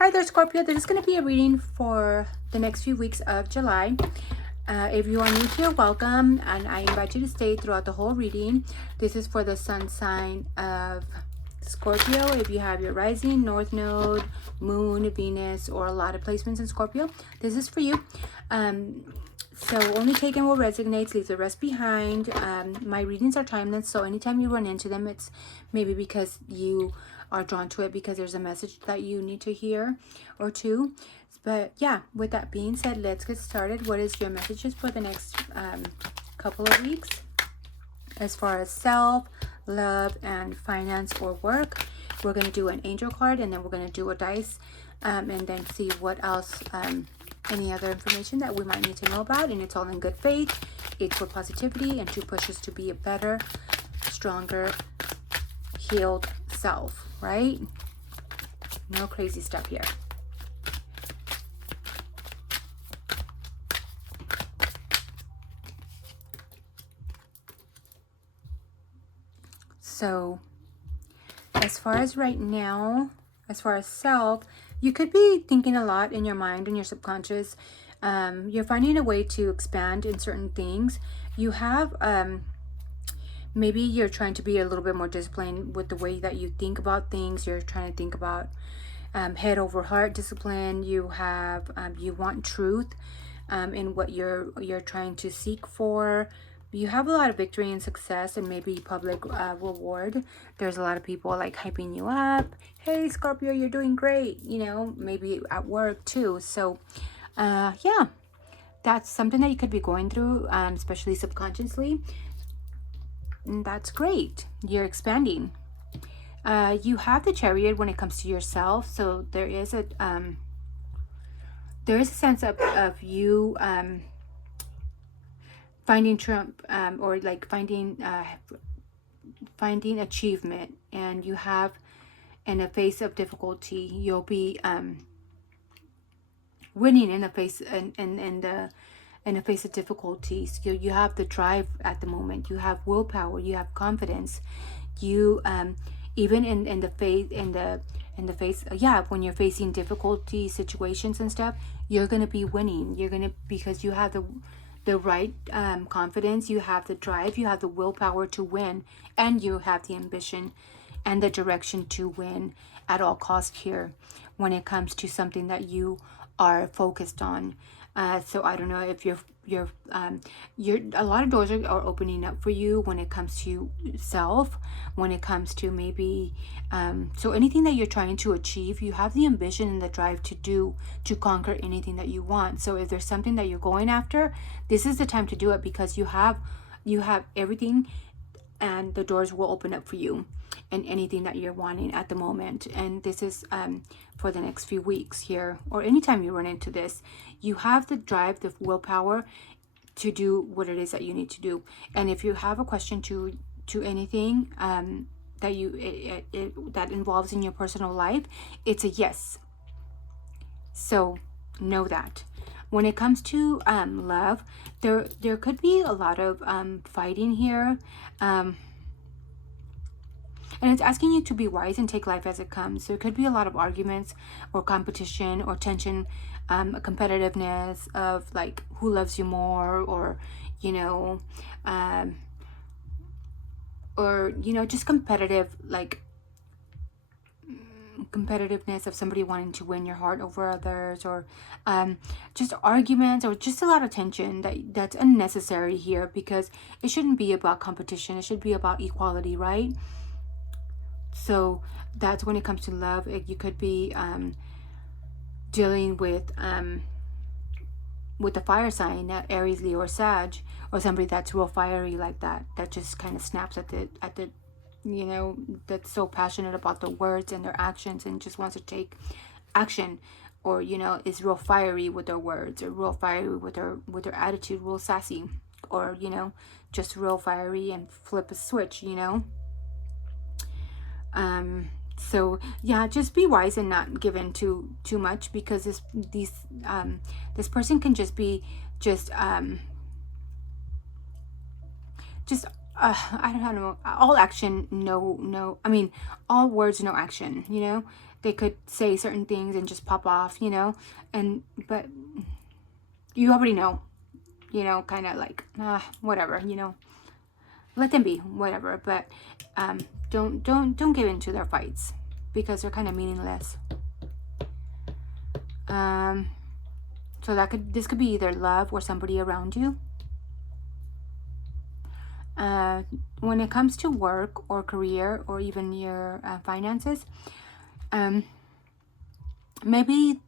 Hi there, Scorpio. This is going to be a reading for the next few weeks of July. If you are new here, welcome, and I invite you to stay throughout the whole reading. This is for the sun sign of Scorpio. If you have your rising, north node, moon, Venus, or a lot of placements in Scorpio, this is for you. So only take in what resonates, leave the rest behind. My readings are timeless, so anytime you run into them, it's maybe because you are drawn to it because there's a message that you need to hear or two. But yeah, with that being said, let's get started. What is your messages for the next couple of weeks as far as self, love, and finance or work? We're going to do an angel card, and then we're going to do a dice, and then see what else, any other information that we might need to know about. And it's all in good faith. It's for positivity and to push us to be a better, stronger, healed self, right? No crazy stuff here. So as far as right now, as far as self, you could be thinking a lot in your mind and your subconscious. You're finding a way to expand in certain things. You have maybe you're trying to be a little bit more disciplined with the way that you think about things. You're trying to think about head over heart discipline. You have you want truth in what you're trying to seek for. You have a lot of victory and success and maybe public reward. There's a lot of people like hyping you up. Hey, Scorpio, you're doing great. You know, maybe at work too. So yeah, that's something that you could be going through, especially subconsciously. And that's great. You're expanding. You have the Chariot when it comes to yourself. So there is a sense of you finding Trump, or like finding achievement, and you have, in the face of difficulty, you'll be winning in the face in the face of difficulties. You have the drive at the moment. You have willpower. You have confidence. You even in the face, yeah, when you're facing difficulty situations and stuff, you're gonna be winning. You're gonna, because you have the right confidence, you have the drive, you have the willpower to win, and you have the ambition and the direction to win at all costs here when it comes to something that you are focused on. So I don't know if you're a lot of doors are opening up for you when it comes to self, when it comes to maybe so anything that you're trying to achieve, you have the ambition and the drive to conquer anything that you want. So if there's something that you're going after, this is the time to do it, because you have everything, and the doors will open up for you and anything that you're wanting at the moment. And this is for the next few weeks here, or anytime you run into this, you have the drive, the willpower to do what it is that you need to do. And if you have a question to anything that that involves in your personal life, it's a yes. So know that. When it comes to love, there could be a lot of fighting here. And it's asking you to be wise and take life as it comes. There could be a lot of arguments or competition or tension, competitiveness of like who loves you more, or you know, just competitive, like competitiveness of somebody wanting to win your heart over others, or just arguments, or just a lot of tension that's unnecessary here, because it shouldn't be about competition. It should be about equality, right? So that's when it comes to love. You could be dealing with the fire sign, Aries, Leo, or Sag, or somebody that's real fiery like that just kind of snaps at the that's so passionate about their words and their actions and just wants to take action, or is real fiery with their words, or real fiery with their attitude, real sassy, or just real fiery and flip a switch. So yeah, just be wise and not give in too much, because this person can just be I don't know, all action, no, I mean, all words, no action, They could say certain things and just pop off, you know, but you already know, you know, kind of like, whatever, you know, let them be, whatever. But don't give into their fights, because they're kind of meaningless. So this could be either love or somebody around you. When it comes to work or career or even your finances, maybe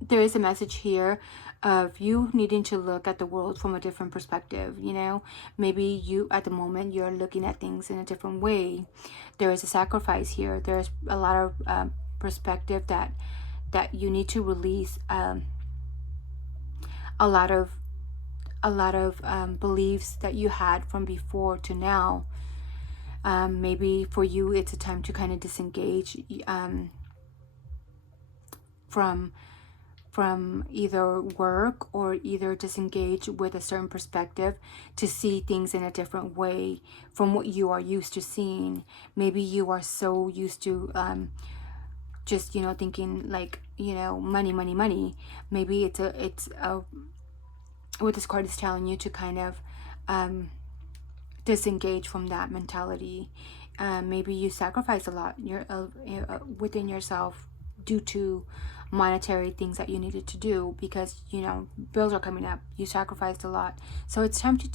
there is a message here of you needing to look at the world from a different perspective, you know. Maybe you, at the moment, you're looking at things in a different way. There is a sacrifice here. There's a lot of perspective that you need to release. A lot of beliefs that you had from before to now. Maybe for you, it's a time to kind of disengage from either work, or either disengage with a certain perspective to see things in a different way from what you are used to seeing. Maybe you are so used to just, you know, thinking like, you know, money, money, money. Maybe it's a what this card is telling you to kind of disengage from that mentality. Maybe you sacrifice a lot within yourself due to monetary things that you needed to do, because, you know, bills are coming up. You sacrificed a lot, so it's time to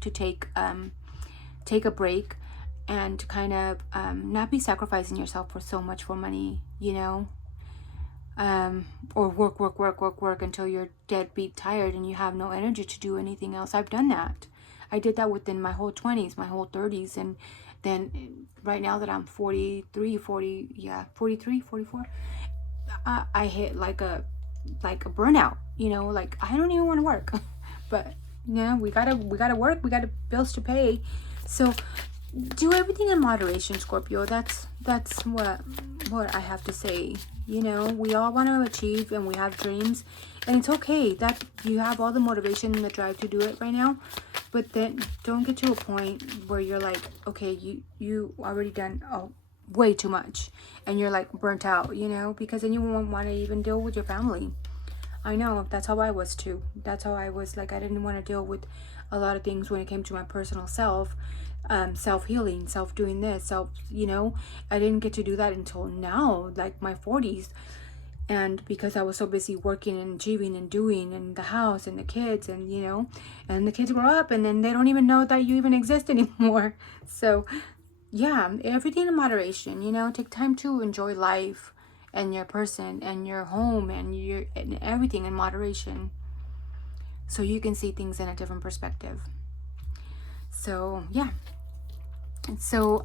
take a break and to kind of not be sacrificing yourself for so much for money, you know. Or work until you're deadbeat tired and you have no energy to do anything else. I've done that. I did that within my whole 20s, my whole 30s, and then right now that I'm 43, 44, I hit like a burnout, you know, like I don't even want to work. But you know, we gotta work, we got bills to pay. So do everything in moderation, Scorpio. That's what I have to say. You know, we all want to achieve and we have dreams, and it's okay that you have all the motivation and the drive to do it right now. But then don't get to a point where you're like, okay, you already done way too much and you're like burnt out, you know, because then you won't want to even deal with your family. I know, that's how I was too. That's how I was. Like, I didn't want to deal with a lot of things when it came to my personal self-healing, self-doing this, you know. I didn't get to do that until now, like my 40s. And because I was so busy working and achieving and doing, and the house and the kids, and, you know, and the kids grow up and then they don't even know that you even exist anymore. So yeah, everything in moderation, you know. Take time to enjoy life and your person and your home and everything in moderation, so you can see things in a different perspective. So yeah. So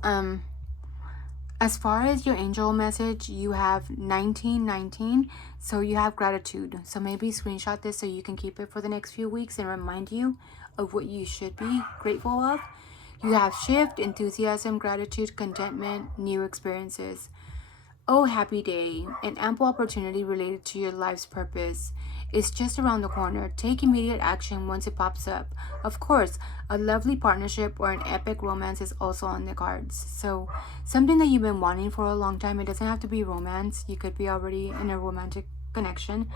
as far as your angel message, you have 1919, so you have gratitude. So maybe screenshot this so you can keep it for the next few weeks and remind you of what you should be grateful of. You have shift, enthusiasm, gratitude, contentment, new experiences. Oh, happy day. An ample opportunity related to your life's purpose is just around the corner. Take immediate action once it pops up. Of course, a lovely partnership or an epic romance is also on the cards. So something that you've been wanting for a long time. It doesn't have to be romance. You could be already in a romantic connection.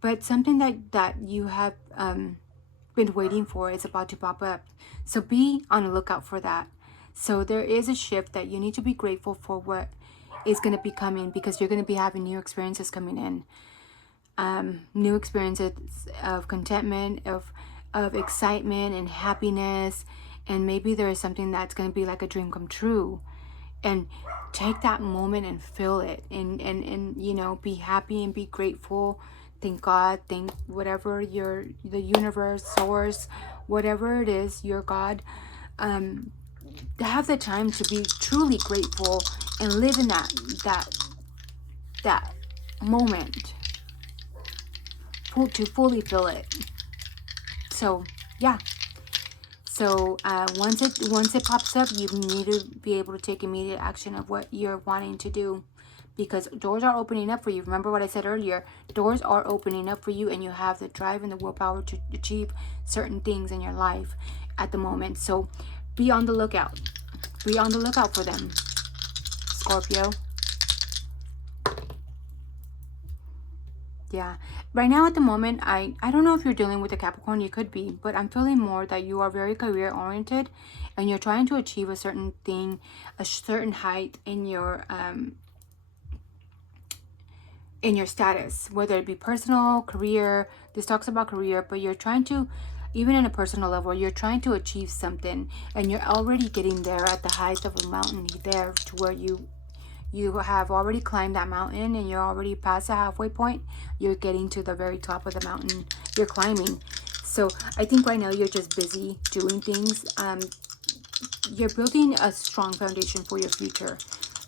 But something that you have been waiting for is about to pop up. So be on the lookout for that. So there is a shift that you need to be grateful for what is going to be coming, because you're going to be having new experiences coming in. New experiences of contentment, of excitement and happiness. And maybe there is something that's going to be like a dream come true. And take that moment and feel it. And you know, be happy and be grateful. Thank God, thank whatever the universe, source, whatever it is, your God. Have the time to be truly grateful and live in that moment, to fully feel it. So yeah. So once it pops up, you need to be able to take immediate action of what you're wanting to do, because doors are opening up for you. Remember what I said earlier, doors are opening up for you, and you have the drive and the willpower to achieve certain things in your life at the moment. So be on the lookout. Be on the lookout for them, Scorpio. Yeah. Right now at the moment, I don't know if you're dealing with a Capricorn, you could be, but I'm feeling more that you are very career oriented and you're trying to achieve a certain thing, a certain height in your status, whether it be personal, career. This talks about career, but you're trying to, even in a personal level, you're trying to achieve something and you're already getting there at the height of a mountain there to where you have already climbed that mountain and you're already past the halfway point. You're getting to the very top of the mountain. You're climbing. So I think right now you're just busy doing things. You're building a strong foundation for your future.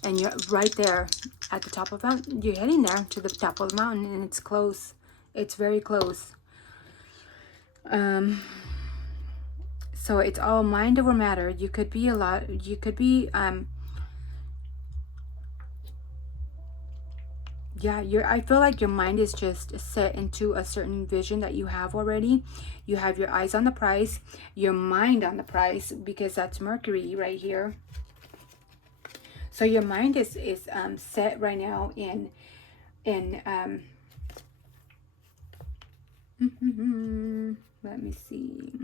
And you're right there at the top of the mountain. You're heading there to the top of the mountain and it's close. It's very close. So it's all mind over matter. You could be yeah, I feel like your mind is just set into a certain vision that you have already. You have your eyes on the prize, your mind on the prize, because that's Mercury right here. So your mind is set right now in let me see.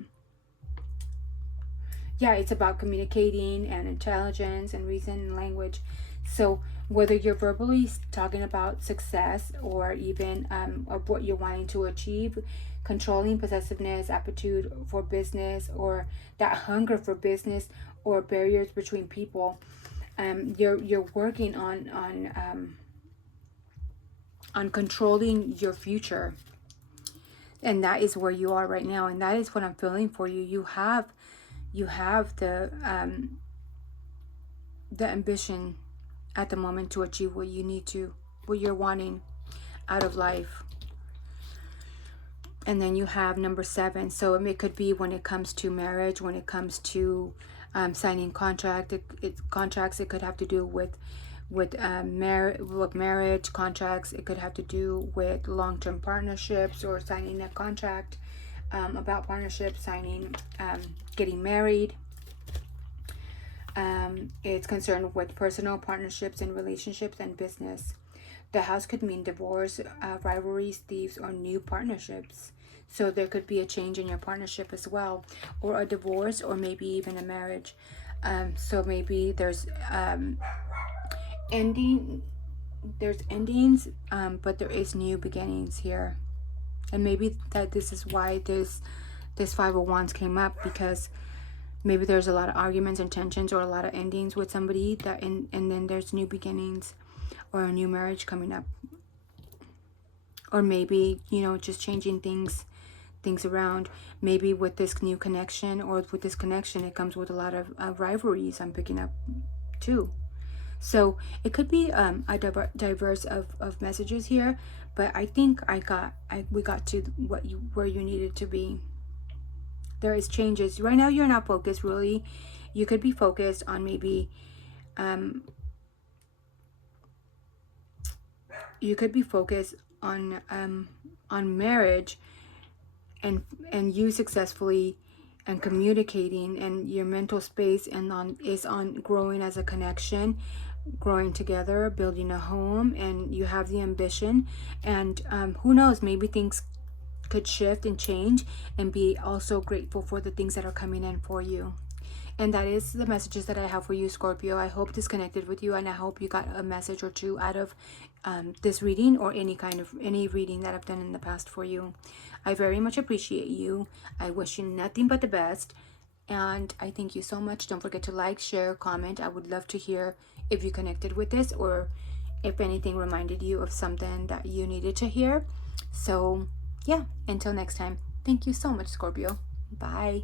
Yeah, it's about communicating and intelligence and reason and language. So whether you're verbally talking about success or even of what you're wanting to achieve, controlling possessiveness, aptitude for business, or that hunger for business, or barriers between people, you're working on controlling your future. And that is where you are right now, and that is what I'm feeling for you. You have the ambition at the moment to achieve what you need to, what you're wanting out of life. And then you have number 7. So it could be when it comes to marriage, when it comes to signing contracts. It could have to do with marriage contracts. It could have to do with long-term partnerships or signing a contract about partnership, signing, getting married. It's concerned with personal partnerships and relationships and business. The house could mean divorce, rivalries, thieves, or new partnerships. So there could be a change in your partnership as well, or a divorce, or maybe even a marriage. So maybe there's endings, but there is new beginnings here. And maybe that this is why this 5 of Wands came up, because maybe there's a lot of arguments and tensions or a lot of endings with somebody and then there's new beginnings or a new marriage coming up. Or maybe, just changing things around. Maybe with this new connection or with this connection, it comes with a lot of rivalries I'm picking up too. So it could be a diverse of messages here, but I think we got to where you needed to be. There is changes. Right now you're not focused really. You could be focused on maybe you could be focused on marriage and you successfully and communicating, and your mental space is on growing as a connection, growing together, building a home, and you have the ambition. And who knows, maybe things could shift and change, and be also grateful for the things that are coming in for you. And that is the messages that I have for you, Scorpio. I hope this connected with you, and I hope you got a message or two out of this reading, or any reading that I've done in the past for you. I very much appreciate you. I wish you nothing but the best, and I thank you so much. Don't forget to like, share, comment. I would love to hear if you connected with this, or if anything reminded you of something that you needed to hear. So yeah, until next time, thank you so much, Scorpio. Bye.